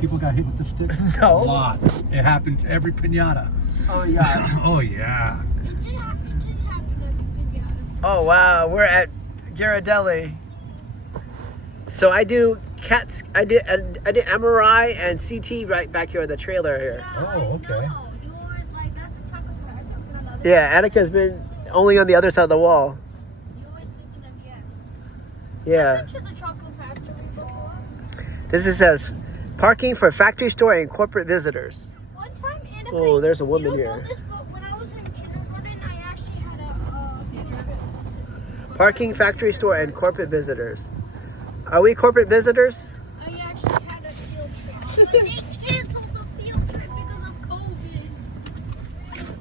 People got hit with the sticks? No. A lot. It happened to every piñata. Oh yeah. Oh yeah. It did happen at the pinata. Oh wow, we're at Ghirardelli. So I do cats. I did MRI and CT right back here in the trailer here. Oh, okay. No, you always like that's a chocolate factory. Yeah, Annika's been only on the other side of the wall. You always thinking that yes. Yeah. I've been to the chocolate factory before. This is says parking for factory store and corporate visitors. One time, Annika, Oh, there's a woman you don't here. know this, but when I was in kindergarten, I actually had a field trip. Parking factory store and corporate visitors. Are we corporate visitors? I actually had a field trip. But they canceled the field trip because of COVID.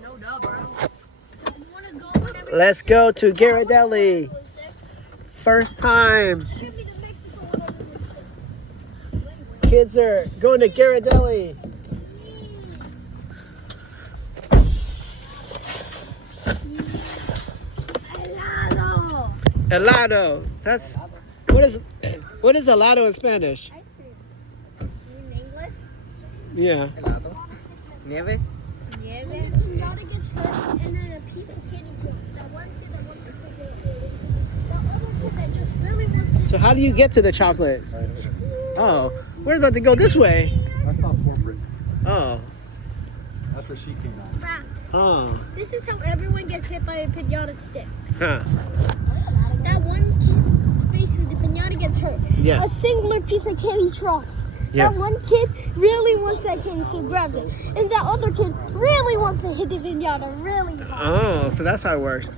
No, no, bro. You wanna go whenever Let's go to Ghirardelli. you're sick? First time. Ship me to Mexico whenever you're sick. Kids are going to Ghirardelli. Helado. Helado. That's what is helado in Spanish? Ice cream. In English? Yeah. Helado. Nieve. When the pinata gets hurt and then a piece of candy to it. That one kid that wants to pick it. The other kid that just really wants to. So how do you get to the chocolate? Oh, we're about to go this way. That's not corporate. Oh. That's where she came out. Back. Oh. This is how everyone gets hit by a pinata stick. Huh. That one kid, basically, the pinata gets hurt. Yeah. A singular piece of candy drops. Yes. That one kid really wants that candy, so grabs it. And that other kid really wants to hit the pinata really hard. Oh, so that's how it works.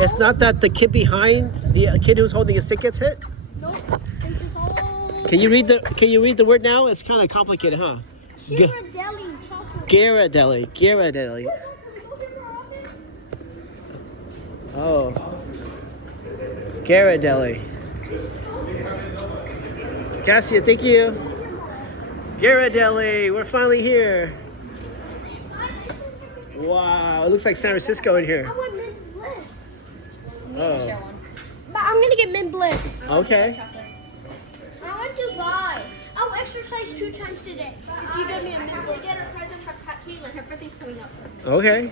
It's not that the kid behind the kid who's holding a stick gets hit. Nope. They just all. Can you read the word now? It's kind of complicated, huh? Ghirardelli chocolate. Ghirardelli. Ghirardelli. Oh. Ghirardelli. Cassia, thank you. Ghirardelli, we're finally here. Wow, it looks like San Francisco in I here. want mint bliss. Oh, But I'm gonna get mint bliss. okay. I want to buy. I'll exercise 2 times today. If you give me a mint Probably bliss. get her present for Caitlin. Her birthday's coming up. Okay.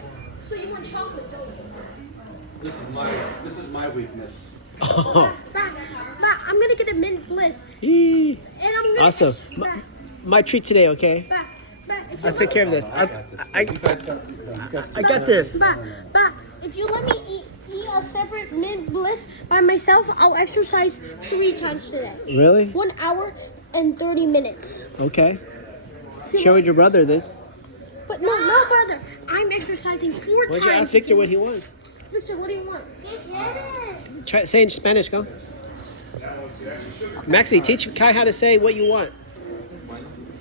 So you want chocolate, don't you? This is my weakness. Oh, Bah, I'm gonna get a mint bliss. yee. And I'm gonna Awesome. My treat today, okay? if you I'll take care of this. I got this. If you let me eat a separate mint bliss by myself, I'll exercise 3 times today. Really? 1 hour and 30 minutes. Okay. Share with your brother then. But no, brother. I'm exercising 4 Why times. don't you ask Victor what he wants? Victor, what do you want? Try, say in Spanish, go. Maxie, teach Kai how to say what you want.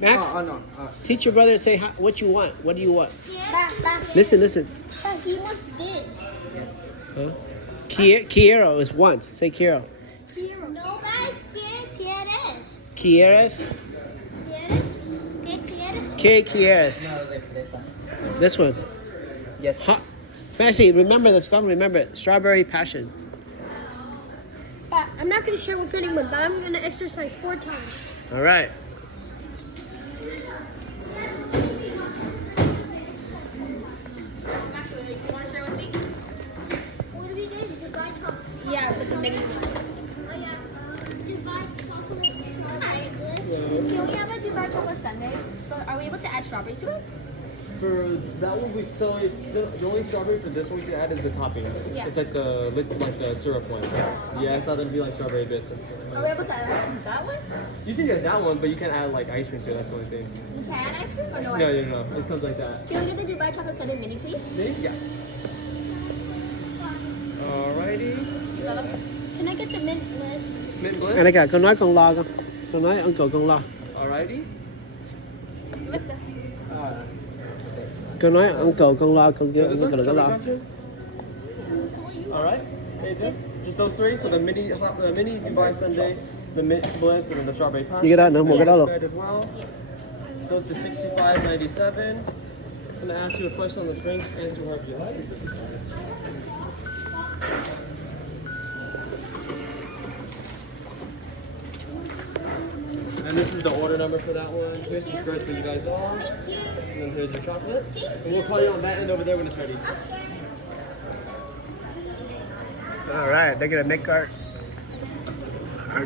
Max, no. teach your brother to say what you want. What do you want? Bah. Listen. He wants this. Huh? Quiero is want. Say quiero. No, guys. ¿Qué quieres? Quieres? ¿Qué quieres? ¿Qué quieres? No, like this one. This one. Yes. Hot. Maxie, remember this. Go remember it. Strawberry passion. Bah, I'm not going to share with anyone, but I'm going to exercise 4 times. All right. Actually, you want to share with me? What do we do? Dubai chocolate. Yeah, with the mini. Oh, yeah. Dubai chocolate. Hi. Can we have a Dubai chocolate sundae? But are we able to add strawberries to it? For that one, the only strawberry for this one we can add is the topping. Yeah. It's like the syrup one. Yeah, it's not gonna be like strawberry bits. Are we able to add that one? You can get that one, but you can't add like ice cream to it. That's the only thing. We can add ice cream or no No, ice cream? no. It comes like that. Can we get the Dubai chocolate sundae mini, please? Yeah. Alrighty. Can I get the mint bliss? Mint blend. Annика, con nói con lo con. Con nói uncle con lo. Alrighty. With the Con nói uncle con lo con So this one, con lo. Alright. Just those 3. So the mini Dubai sundae, the mint bliss, and then the strawberry pie. You get that? No, một cái đó luôn. As well. Goes to $65.97. I'm gonna ask you a question on the screen. Answer whoever you like. And this is the order number for that one. Here's some skirts for you guys all. And then here's your chocolate. And we'll call you on that end over there when it's ready. All right, they're gonna make our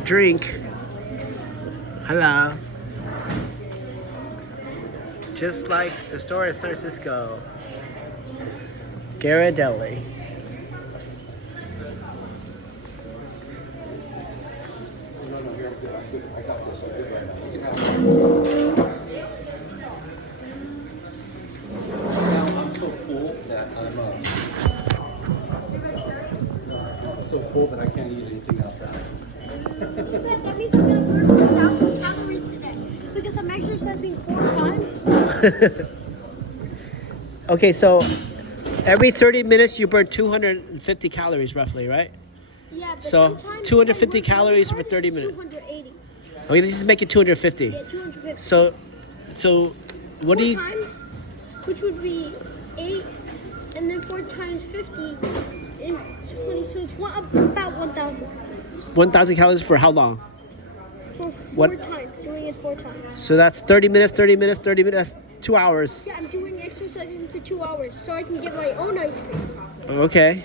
drink. Hello. Just like the store in San Francisco. Ghirardelli. Now I'm so full that I'm so full that I can't eat anything else. That means I'm gonna burn 1,000 calories today because I'm exercising 4 times. Okay, so every 30 minutes you burn 250 calories roughly, right? Yeah, but So, sometimes 250 when I work really calories hard, for 30 it's minutes. 280. Okay, let's just make it 250. Yeah, 250. So what 4 do you? times, which would be 8, and then 4 times 50 is 20. So it's about 1,000 1,000 calories for how long? for 4 What? times. Doing it 4 times. So that's 30 minutes, 30 minutes, 30 minutes. That's 2 hours. Yeah, I'm doing exercising for 2 hours so I can get my own ice cream. Okay.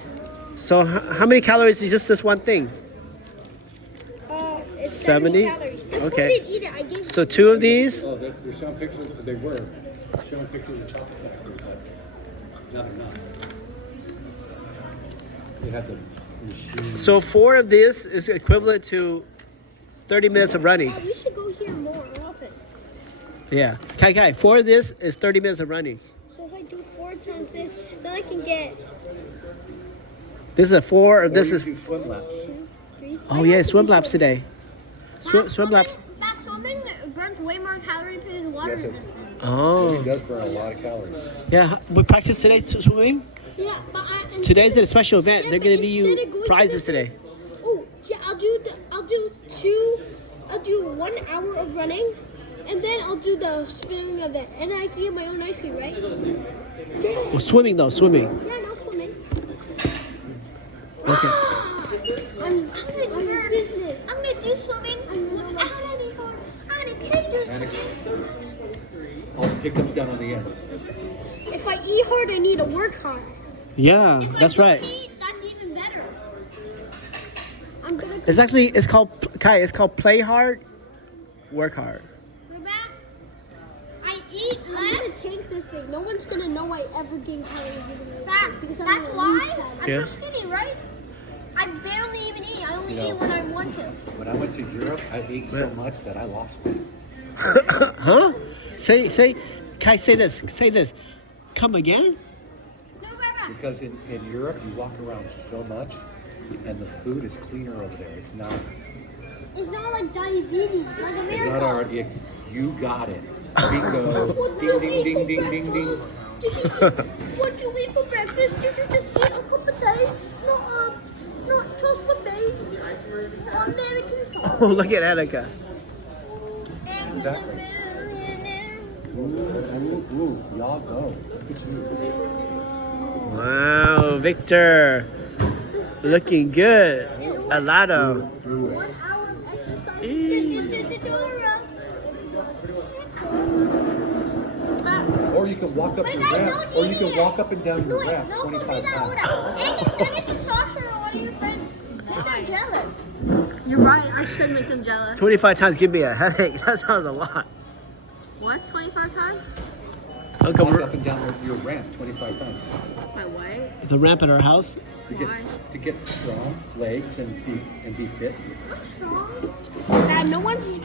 So how many calories is just this one thing? It's 70? 70 calories. That's why Okay. I didn't eat it. I gave So 2 of these. Oh, they're showing pictures. They were showing pictures of chocolate factories, but now they're not. They had the machine. So 4 of this is equivalent to 30 minutes of running. we should go here more often. Yeah. Kai, 4 of this is 30 minutes of running. So if I do 4 times this, then I can get This is a 4 of this Or is. you do swim laps. 2, 3. Oh yeah, swim laps today. Swim laps. That swimming burns way more calories because it's water Yes, it- resistant. Oh. It does burn a lot of calories. Yeah. We practice today swimming. Yeah, but Today's a special event. Yeah, They're but gonna give instead you of going to prizes the- today. Oh, yeah, I'll do 1 hour of running, and then I'll do the swimming event, and I can get my own ice cream, right? Yeah, Well, swimming though, swimming. yeah, no swimming. Okay. I'm gonna do business. I'm gonna do swimming without any hard. I can't do swimming. All the pickups down on the end. If I eat hard, I need to work hard. Yeah, that's right. That's even better. I'm gonna. It's called Kai. It's called play hard, work hard. Rebecca, I eat less. I'm gonna tank this thing. No one's gonna know I ever gain calories eating this. That's why I'm Yeah. so skinny, right? I barely even eat. I only You know. eat when I want to. When I went to Europe, I ate so much that I lost weight. Huh? Say, Kai. Say this. Come again? No, Rebecca. Because in Europe, you walk around so much, and the food is cleaner over there. It's not like diabetes, like It's America. not hard. You got it. Bingo. What Ding, did you ding, eat ding, for ding, ding, ding. breakfast? What did you eat for breakfast? Did you just eat a cup of tea? Not toast with beans? Or American sauce? Oh, look at Annika. Exactly. Ooh, y'all go. Look at you. Wow, Victor, looking good. A lot of. 1 hour of exercise. Or you can walk up the ramp, or you can walk up and down your ramp No, 25 times. And you send it to Sasha or one of your friends. Make them jealous. You're right. I should make them jealous. 25 times give me a headache. That sounds a lot. What? 25 times? Uncle, Walk up and down your ramp 25 times. My way? the ramp at our house. To get strong legs and be fit. I'm strong. No one's gonna.